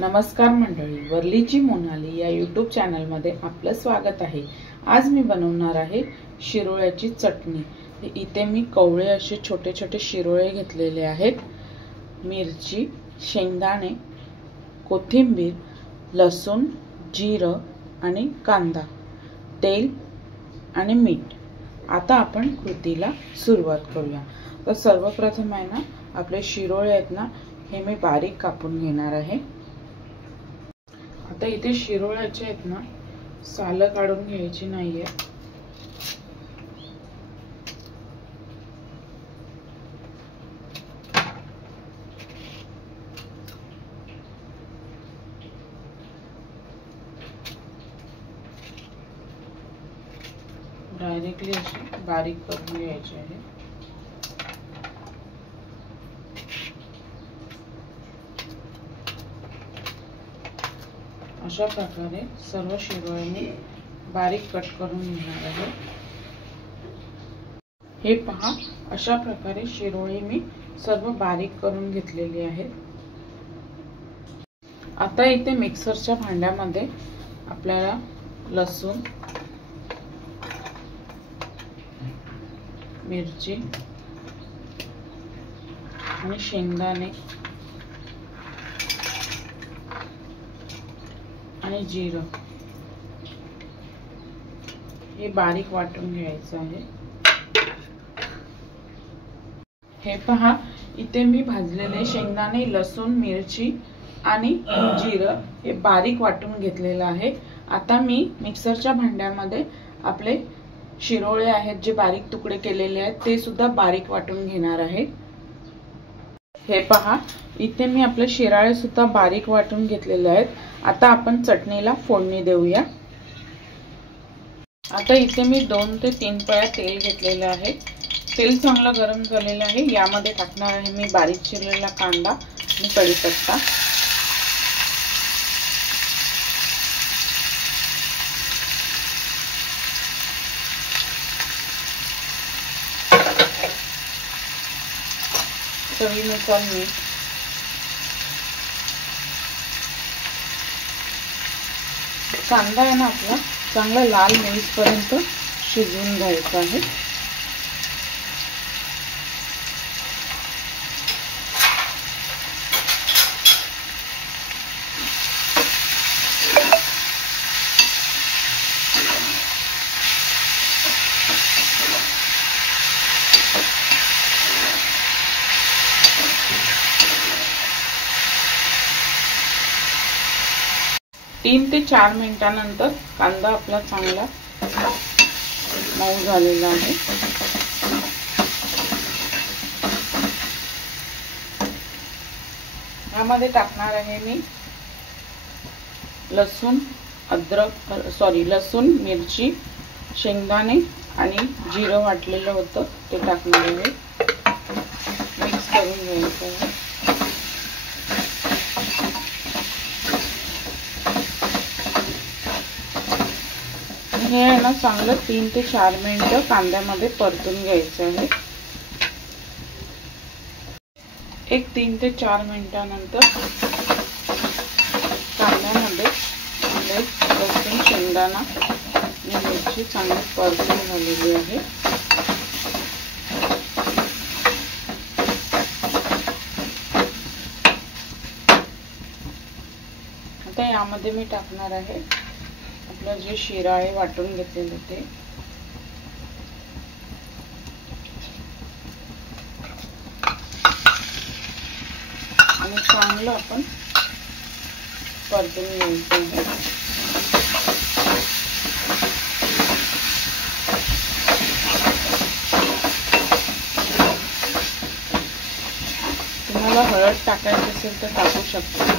नमस्कार मंडळी, वरलीची मोनाली या यूट्यूब चॅनलमध्ये आपलं स्वागत आहे। आज मी बनवणार आहे शिरोळ्याची चटणी। इथे मी कवळे असे छोटे छोटे शिरोळे घेतलेले आहेत। मिरची, शेंगदाणे, कोथिंबीर, लसूण, जिरं आणि कांदा, तेल आणि मीठ। आता आपण कृतीला सुरुवात करूया। तर सर्वप्रथम आहे ना, आपले शिरोळे आहेत ना, हे मी बारीक कापून घेणार आहे। आता इथे शिरोळ्याचे आहेत ना, साल काढून घ्यायची नाहीये। डायरेक्टली अशी बारीक करून घ्यायची आहे। अशा प्रकारे सर्व शिरोळे मी बारीक कट करून घेणार आहे। हे पहा, अशा प्रकारे शिरोळे मी सर्व बारीक करून घेतलेली आहेत। आता इथे मिक्सरच्या भांड्यामध्ये आपल्याला लसूण, मिरची आणि शेंगदाणे आणि जिरं हे बारीक वाटून घ्यायचं आहे। हे पहा, इथे मी भाजलेले शेंगदाणे, लसूण, मिरची आणि जिरं हे बारीक वाटून घेतलेलं आहे। आता मी मिक्सरच्या भांड्यामध्ये आपले शिरोळे आहेत जे बारीक तुकडे केलेले आहेत ते सुद्धा बारीक वाटून घेणार आहे। हे पहा, इथे मी आपले शिराळे सुद्धा बारीक वाटून घेतलेले आहेत। आता आपण चटणीला फोडणी देऊया। आता इथे मी 2 ते 3 पळ्या तेल घेतलेले आहे। तेल चांगलं गरम झालेलं आहे। यामध्ये टाकणार आहे मी बारीक चिरलेला कांदा आणि कढीपत्ता। चवीनुसार मीठ, कांदा आहे ना आपला चांगला लाल होईपर्यंत शिजवून घ्यायचा आहे। तीन ते 4 मिनिटांनंतर कांदा आपला चांगला मऊ झालेला आहे। यामध्ये टाकणार आहे मी लसूण, लसूण, मिरची, शेंगदाणे आणि जिरं वाटलेलं होतं ते टाकणार आहे। मिक्स करून घ्यायचं आहे। हे आहे ना, चांगलं 3 ते 4 मिनिटं कांद्यामध्ये परतून घ्यायचं आहे। 3 ते 4 मिनिटांनंतर कांद्यामध्ये लसूण, शेंगदाणा आणि मिरची चांगली परतून झालेली आहे। आता यामध्ये मी टाकणार आहे आपलं जे शिराळे वाटून घेतलेले ते। आणि चांगलं आपण परतून घ्यायचं आहे। तुम्हाला हळद टाकायची असेल तर टाकू शकता।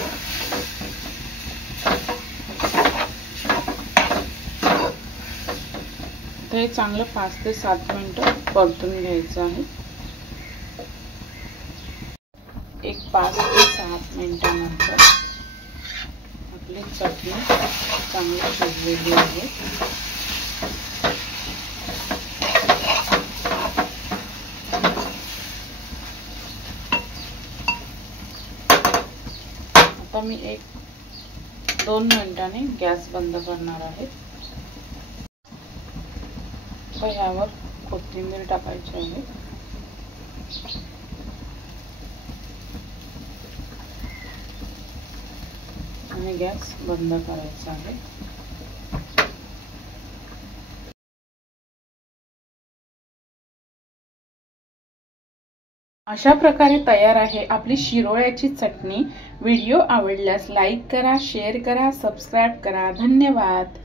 हे चांगलं 5 ते 7 मिनिटं परतून घ्यायचं आहे। 5 ते 7 मिनिटांनंतर आपली चटणी चांगली शिजलेली आहे। आता मी एक 2 मिनिटांनी गॅस बंद करणार आहे। ह्यावर कोथिंबीर टाकायची आहे आणि गॅस बंद करायचा आहे। अशा प्रकारे तयार आहे आपली शिरोळ्याची चटणी। व्हिडिओ आवडल्यास लाईक करा, शेअर करा, सबस्क्राइब करा। धन्यवाद।